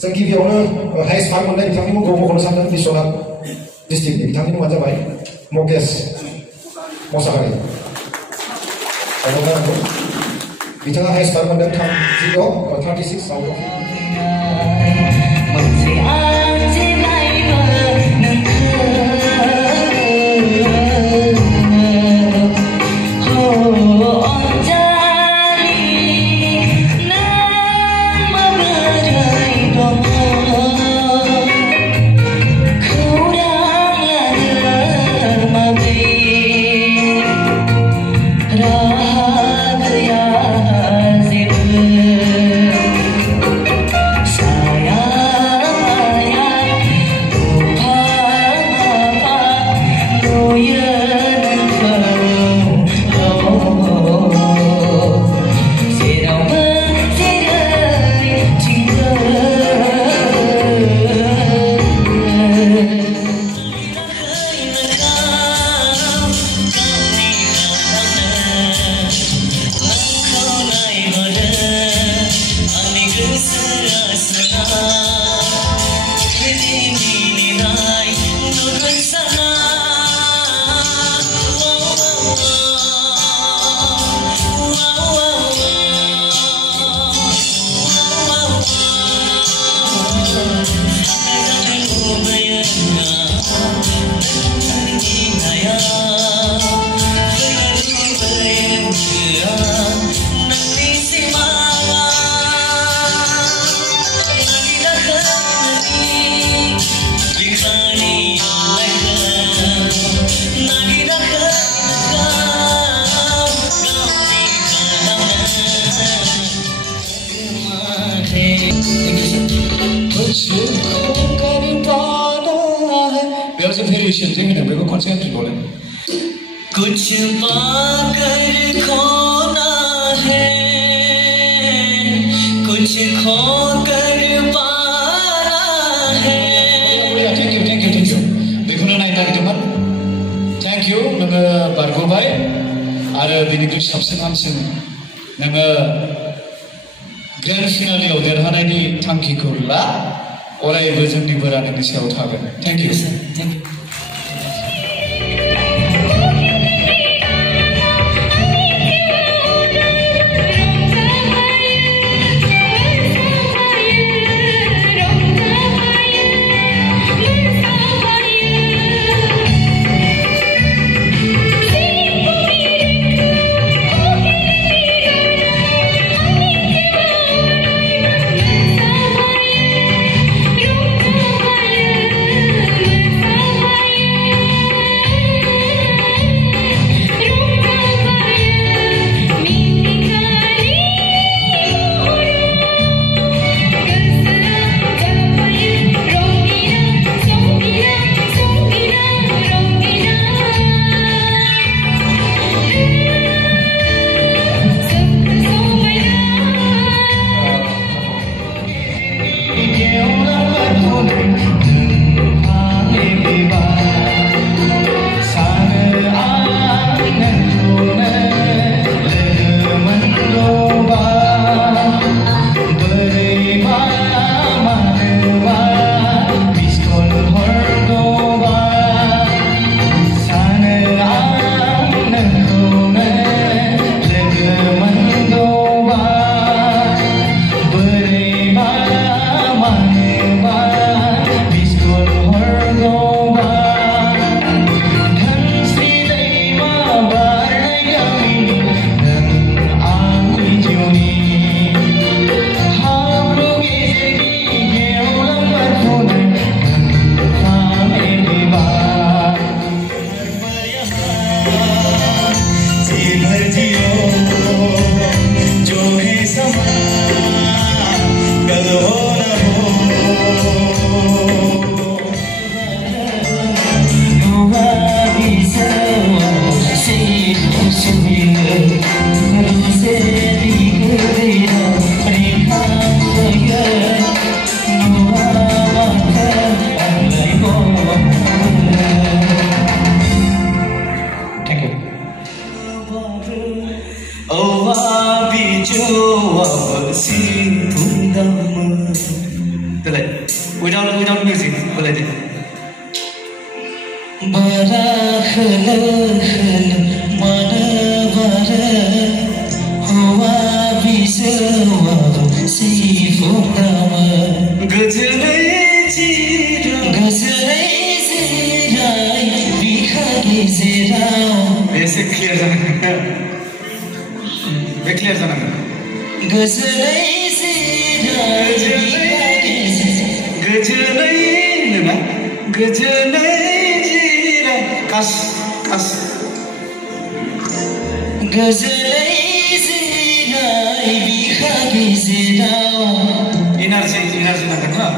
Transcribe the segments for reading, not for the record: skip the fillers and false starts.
जों गिबियावनो heist mark मोननाय बिथांनि मुंखौ मख'नो सानदों बिश्वनाथ डिस्ट्रिक्टनि बिथांनि मुङानो जाबाय मकेश मोसाहारि बिथाङा हाइस्ट मार्क मोनदों 36 आउट अफ वेरिएशन थे मैंने मेरे को कौन से एंट्री बोले कुछ पाकर खोना है कुछ खोकर पाना है थैंक यू बेखौनो नायनो नागिरदोंमोन थैंक यू नोङो बारग'बाय आरो बेनिख्रुइ साबसिन हामसिन नोङो ग्रेन्ड फिनालेआव देरहानायनि थांखिखौ ला अरायबो जोंनि बोरा नोंनि सायाव थागोन thank you sir thank you boleh. Without music, boleh deh. Bara khal mana bara hawa bisawa sifutama gazlai zirai bikhari zirao ऐसे clear जाना clear जाना gazlai kas gazlai zirai bikhari zirao energy nak ha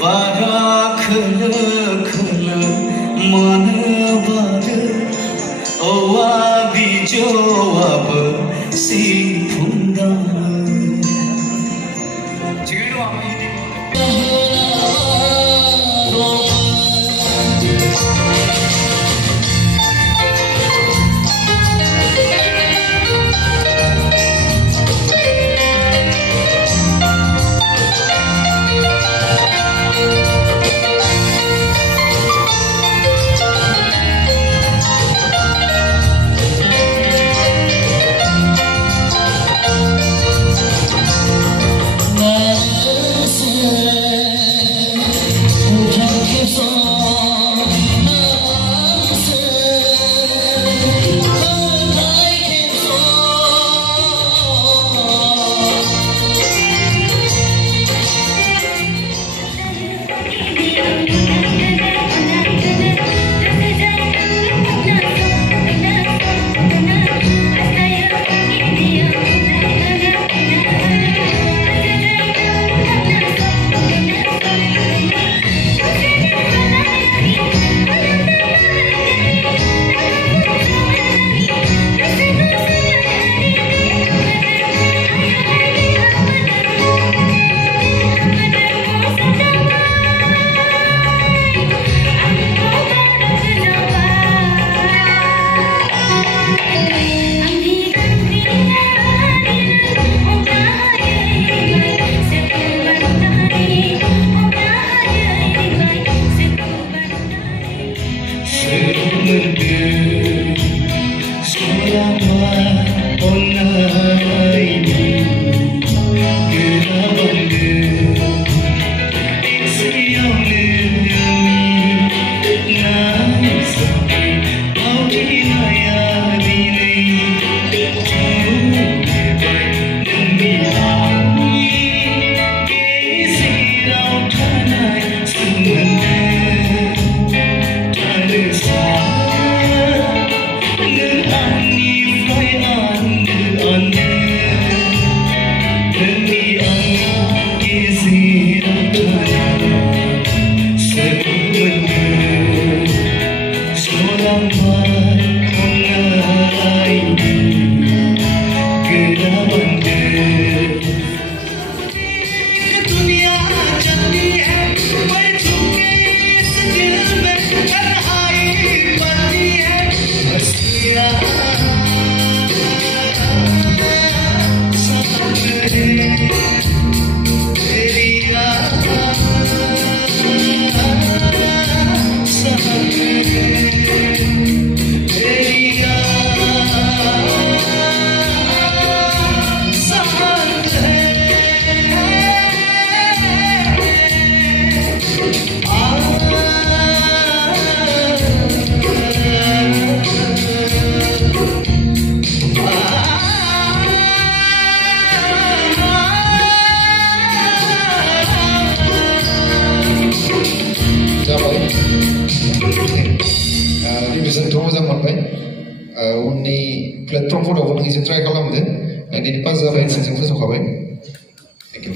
bara khal man bar owa bijo ab si phunda 지금도 아마 उननि प्लेटफर्मफोरावबो नों एसे try खालामदो दिनै पास जाबाय जों फोसावखाबाय thank you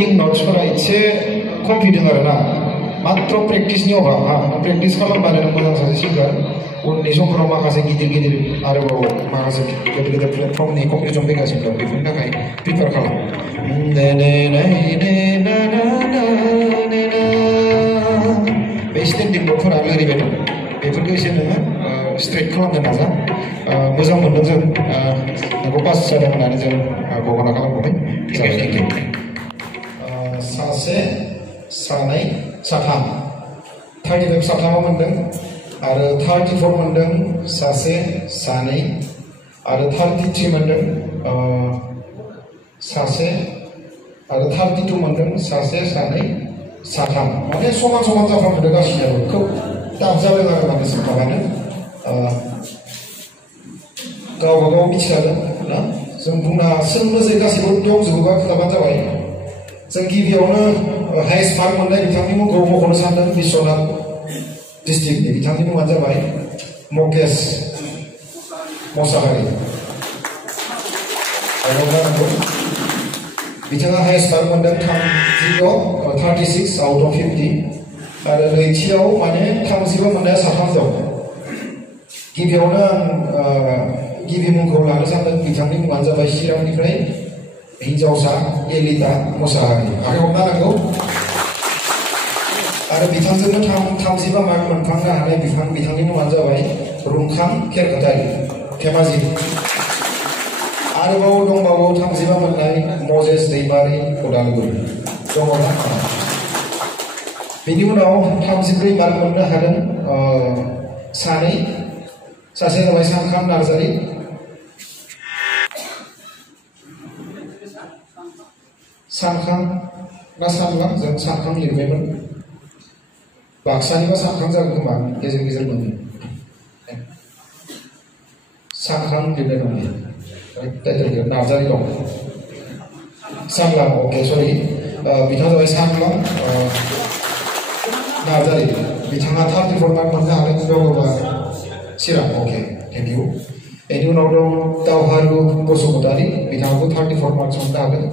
listening नट्सफोरा एसे खम फैदों आरोना मात्र प्रेक्टिसनि अभाब हा प्रेक्टिस खालामबानो नों मोजां सासे सिंगार उननि समफोराव माखासे गिदिर गिदिर आरोबाव माखासे गेदेर गेदेर प्लेटफर्मनि कम्पिटिसन फैगासिनो दं बेफोरनि थाखाय प्रिपेयार खालाम बे स्टेन्डिं नटफोरा लोरिबाय दं बेफोरखौ एसे नोङो स्ट्रेट खालामनो नाजा मोजां मोनदों जों नोंखौ पास जादों होननानै जों गगना खालामबाय जाबाय थेंक इउ सासे सानै साथाम 35 साथामा मोनदों आरो 34 मोनदों सासे सानै आरो 33 मोनदों सासे आरो 32 मोनदों सासे सानै साथाम माने समान समान जाफ्रामदों गासिबो खोब दाब जादों आरो माने माबानो गावबा गाव मिथिखागोन ना जों बुंना सोंनोसै गासैबो दंजोबोबा खोथाबानो जाबाय जों गिबियावनो हाइस्ट मार्क मोननाय बिथांनि मुंखौ मख'नो सानदों बिश्वनाथ डिस्ट्रिक्टनि बिथांनि मुङानो जाबाय मकेश मसाहारि बिथाङा हाइस्ट मार्क मोनदों 36 आउट अफ 50 आरो नैथियाव माने 30 मोननाया साथाम दं गिबियावनो आं गिबि मुंखौ लानो सानदों बिथांनि मुङानो जाबाय चिरांनिफ्राय हिन्जावसा एलिता मसाहारि आखाइ हमना नांगौ आरो बिथांजोंनो 35 मार्क मोनखांनो हानाय बिथांनि मुङानो जाबाय रुंखां खेरखातारि धेमाजि आरोबाव दंबावो 35 मोननाय मजेस दैमारि उदालगुरि दङना बेनि उनाव 34 मार्क मोननो हादों सानै सासे जाबाय सानखां नार्जारि सानखां ना सानलां जों सानखां लिरबायमोन बाक्सानिबा सानखां जागोन खोमा गेजेर गेजेर मोनो सानखां लिरनाय दं टाइटेल नार्जारि दं सानलां अके सरि बिथाङा जाबाय सानलां नार्जारि बिथाङा 34 मार्क मोननो हादों दङबा चिरां अके थेंक इउ बेनि उनाव दं दावहारु बसुमतारि बिथाङाबो 34 मार्क मोननो हादों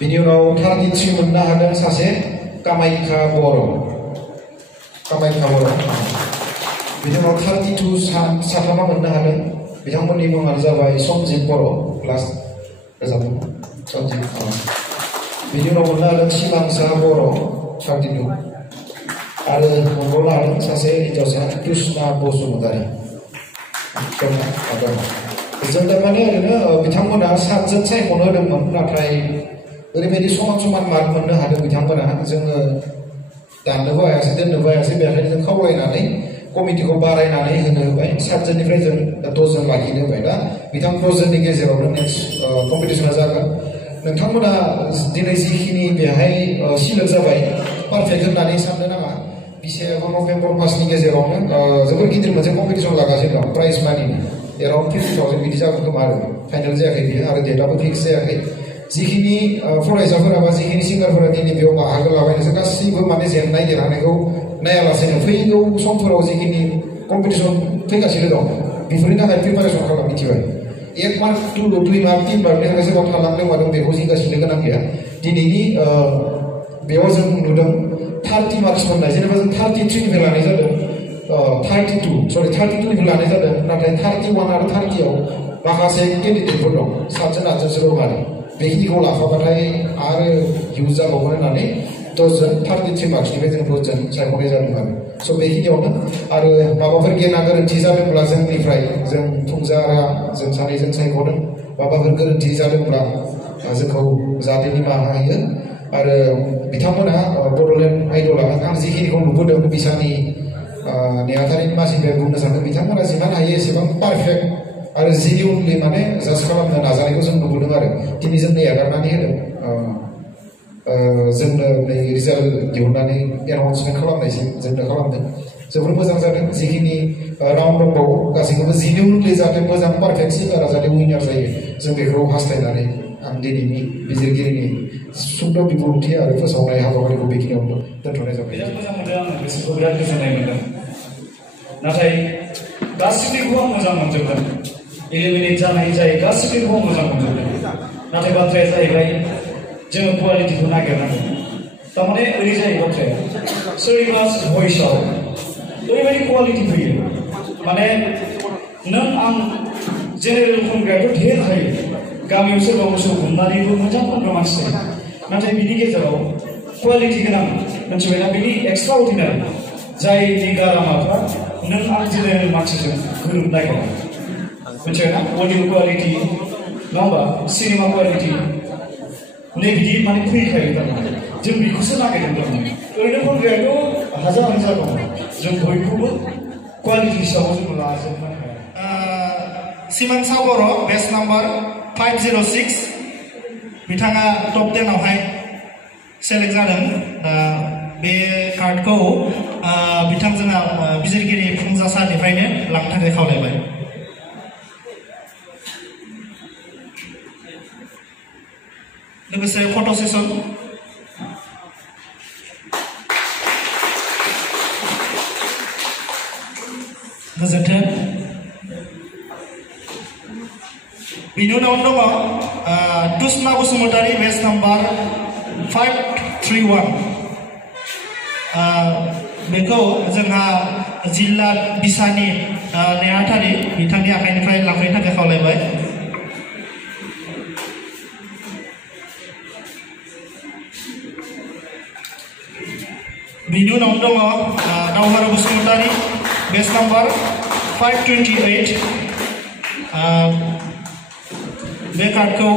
बिनि उनाव 33 मोननो हादों सासे कामाख्या बर' बिनि उनाव 32 साथामा मोननो हादों बिथांमोननि मुङानो जाबाय संजित बर' लास्ट रोजाबदों संजित बिनि उनाव मोननो हादों सिमांसा बर' 32 आरो मोनबावनो हादों सासे हिन्जावसा कृष्णा बसुमतारि जों थारमाने ओरैनो बिथांमोना 7 जन सायख'नो होदोंमोन नाथाय ओरैबायदि समान समान मार्क मोननो हादों बिथांमोना जोङो दाननोबो हायासै दोननोबो हायासै बेखायनो जों खावलायनानै कमिटिखौ बारायनानै होनो होबाय 7 जननिफ्राय जों 10 जन लाखिनो होबाय दा बिथां 10 जननि गेजेरावनो नेक्स्ट कम्पिटिसना जागोन नोंथांमोना दिनै जिखिनि बेहाय सिलेक्ट जाबाय पारफेक्ट होननानै साननो नाङा बिसोरो नभेम्बर मासनि गेजेरावनो जोबोर गिदिर मोनसे कम्पिटिसन लागासिनो दं प्राइज मानिनि एराउन्ड 50,000 बिदि जागोन खोमा आरो फाइनाल जायाखै बियो आरो डेटआबो फिक्स जायाखै जिखिनि फरायसाफोरा बा जिखिनि सिंगारफोरा दिनै बेयाव बाहागो लाबाय नोंसोर गासैबो माने जेननाय देरहानायखौ नायालासेनो फैगौ समफोराव जिखिनि कम्पिटिसन फैगासिनो दं बेफोरनि थाखाय प्रिपारेसन खालाम मिथिबाय 1 मार्क 2 मार्क 3 मार्कनि थाखाय सोरबा थालांदों मादों बेखौ जिंगासिनो गोनां गैया दिनैनि बेयाव जों नुदों 30 मार्क्स मोननाय जेनेबा जों 33 निफ्राय लानाय जादों 32 निफ्राय लानाय जादों नाथाय 31 आरो 30 आव माखासे केन्डिडेटफोर दं 7 जन 8 जनसो दं आरो बेखिनिखौ लाफाबाथाय आरो इउज जाबावगोन होननानै 10 जन 33 मार्क्सनिफ्राय जों 10 जन सायख'नाय जादों आरो स' बेखिनियावनो आरो माबाफोर गेना गोरोन्थि जादोंब्ला जोंनिफ्राय जों फुंजारा जों सानैजों सायख'दों माबाफोर गोरोन्थि जादोंब्ला जोंखौ जाहाथे निमाहा होयो आरो बिथांमोना बड'लेण्ड आइडला आं जिखिनिखौ नुबोदों बिसानि नेहाथारिनि मासिनिफ्राय बुंनो सानदों बिथांमोना जिमान हायो एसेबां पारफेक्ट आरो जिनिउनलि माने जाज खालामनो नाजानायखौ जों नुबोदों आरो दिनै जोंनो एगारनानै होदों जोंनो नै रिजाल्ट दिहुननानै एनाउन्समेन्ट खालामनायसिम जोंनो खालामदों जोबोर मोजां जादों जिखिनि राउन्ड दंबावो गासैखौबो जिनिउनलि जाहाथे मोजां पारफेक्ट सिंगारा जाहाथे उइनार जायो जों बेखौ हास्थायनानै आं दिनैनि बिजिरगिरिनि सुंद' बिबुंथि आरो फोसावनाय हाबाफारिखौ बेखिनियावनो दोनथ'नाय जाबाय बिराद मोजां मोनदों आङो गोसोखौ बिराद गोजोननाय मोनदों नाथाय गासिबनिखौबो आं मोजां मोनजोबदों एलिमिनेट जानाय जाय गासिबनिखौबो मोजां मोनजोबदों नाथाय बाथ्राया जाहैबाय जोङो क्वालिटिखौ नागिरनांगौ तारमाने ओरै जायो बाथ्राया सोरनिबा भइसआव ओरैबायदि क्वालिटि फैयो माने नों आं जेनेरेल खनग्रायाथ' ढेर थायो गामियाव सोरबा मोसौ गुमनानैबो मोजां खनग्रा मानसि थायो नाथाय बिनि गेजेराव क्वालिटि गोनां मिथिबायना बिनि एक्सट्रा अर्डिनारि जायनि गारामाफ्रा नों आं जेनेरेल मानसिजों गोरोबनो नागिरा मिथिबायना अडिअ क्वालिटि नङा होमबा सिनेमा क्वालिटि नै बिदि माने फैखायो थारमाने जों बेखौसो नागिरदों थारमाने ओरैनो खनग्रायाथ' हाजार हाजार दं जों बयखौबो क्वालिटि हिसाबाव जों लाजोबनो हाया सिमां सावर बेस्ट नाम्बार 506 बिथाङा टप 10 आवहाय सेलेक्ट जादों बे कार्डखौ बिथांजोंहा बिजिरगिरि फुंजासारनिफ्रायनो लांनो थाखाय खावलायबाय लोगोसे फट' सेसन गोजोन्थों बिनि उनावनो दङ तुष्मा बसुमतारी बेस्ट नाम्बार 531 बेखौ जोंहा जिल्ला बिसानि नेहाथारि बिथांनि आखाइनिफ्राय लांफैनो थाखाय खावलायबाय बिनि उनावनो दङ दावहारु बसुमतारी बेस्ट नाम्बार 528 बे कार्डखौ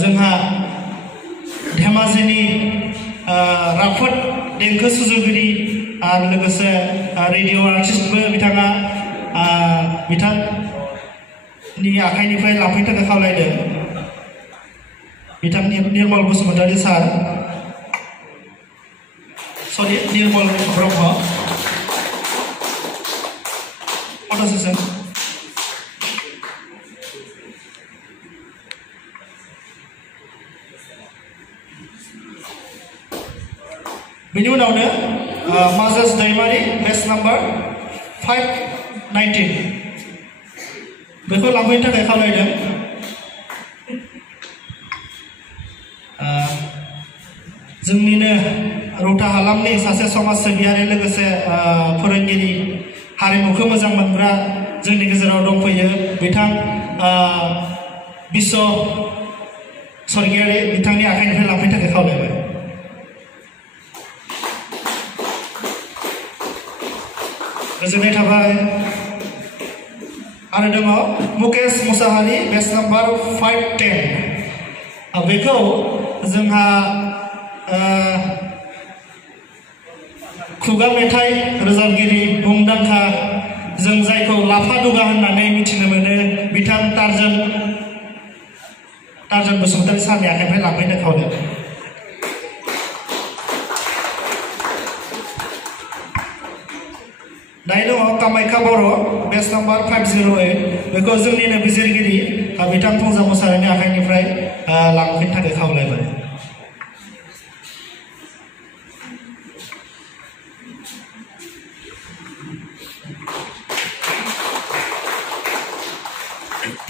जोंहा धेमाजिनि राफोद देंखो सुजुगिरि आरो लोगोसे रेडिअ आर्टिस्टबो बिथाङा बिथांनि आखाइनिफ्राय लांफैनो थाखाय खावलायदों बिथांनि निर्मल बसुमतारी सार सरि निर्मल ब्रह्म फट' सेसन बिनि उनावनो माजास दैमारि बेस्ट नाम्बार 519 बेखौ लांफैनो थाखाय खावलायदों जोंनिनो रौता हालामनि सासे समाज सिबियारि लोगोसे फोरोंगिरि हारिमुखौ मोजां मोनग्रा जोंनि गेजेराव दंफैयो बिथां बिश्व स्वर्गियारि बिथांनि आखाइनिफ्राय लांफैनो थाखाय खावलायबाय गोजोननाय थाबाय आरो दङ मुकेश मुसाहारि बेस्ट नाम्बार 510 बेखौ जोंहा खुगा मेथाइ रोजाबगिरि मुंदांखा जों जायखौ लाफा दुगा होननानै मिथिनो मोनो बिथां टार्जन बसुमतारी सारनि आखाइनिफ्राय लांफैनो खावलायबाय दायो दङ कामाख्या बर' बेस्ट नाम्बार 508 बेखौ जोंनिनो बिजिरगिरि बिथां फुंजा मुसाहारिनि आखाइनिफ्राय लांफैनो थाखाय खावलायबाय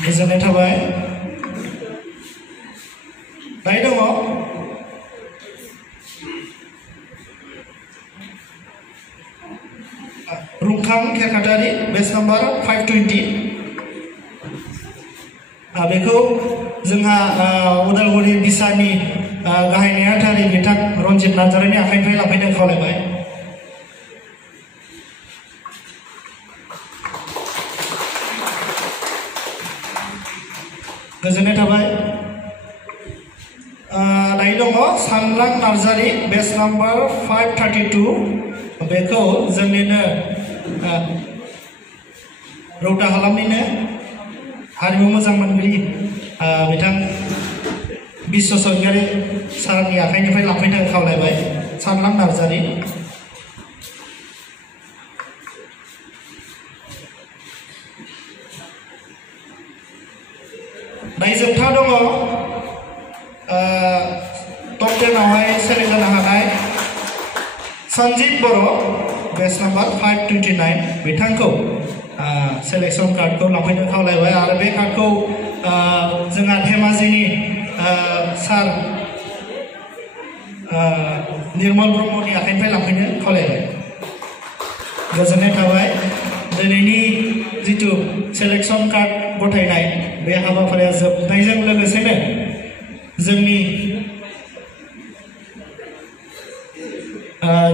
गोजोननाय थाबाय दायो दङ रुंखां खेरखातारि बेस्ट नाम्बार 520 बेखौ जोंहा उदालगुरि बिसानि गाहाय नेहाथारि बिथां रन्जित नार्जारिनि आखाइनिफ्राय लांफैनो खावलायबाय गोजोननाय थाबाय दायो दङ सानलां नार्जारि बेस्ट नाम्बार 532 बेखौ जोंनिनो रौता हालामनिनो हारिमु मोजां मोनगिरि बिथां बिश्व स्वर्गियारि सारनि आखाइनिफ्राय लांफैनो खावलायबाय सानलां नार्जारि दायो जोबथा दङ टप 10 आवहाय सेलेक्ट जानो हानाय सन्जित बर' बेस्ट नाम्बार 529 बिथांखौ सेलेक्शन कार्डखौ लांफैनो खावलायबाय आरो बे कार्डखौ जोंहा धेमाजिनि सार निर्मल ब्रह्मनि आखाइनिफ्राय लांफैनो खावलायबाय। गोजोननाय थाबाय। दिनैनि जिथु सेलेक्शन कार्ड गथायनाय बे हाबाफारिया जोबनायजों लोगोसेनो जोंनि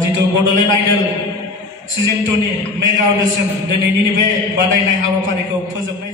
जिथु बड'लेण्ड आइडल सिजन 2 नि मेगा अडिशन दिनैनि बे बादायनाय हाबाफारिखौ फोजोबनाय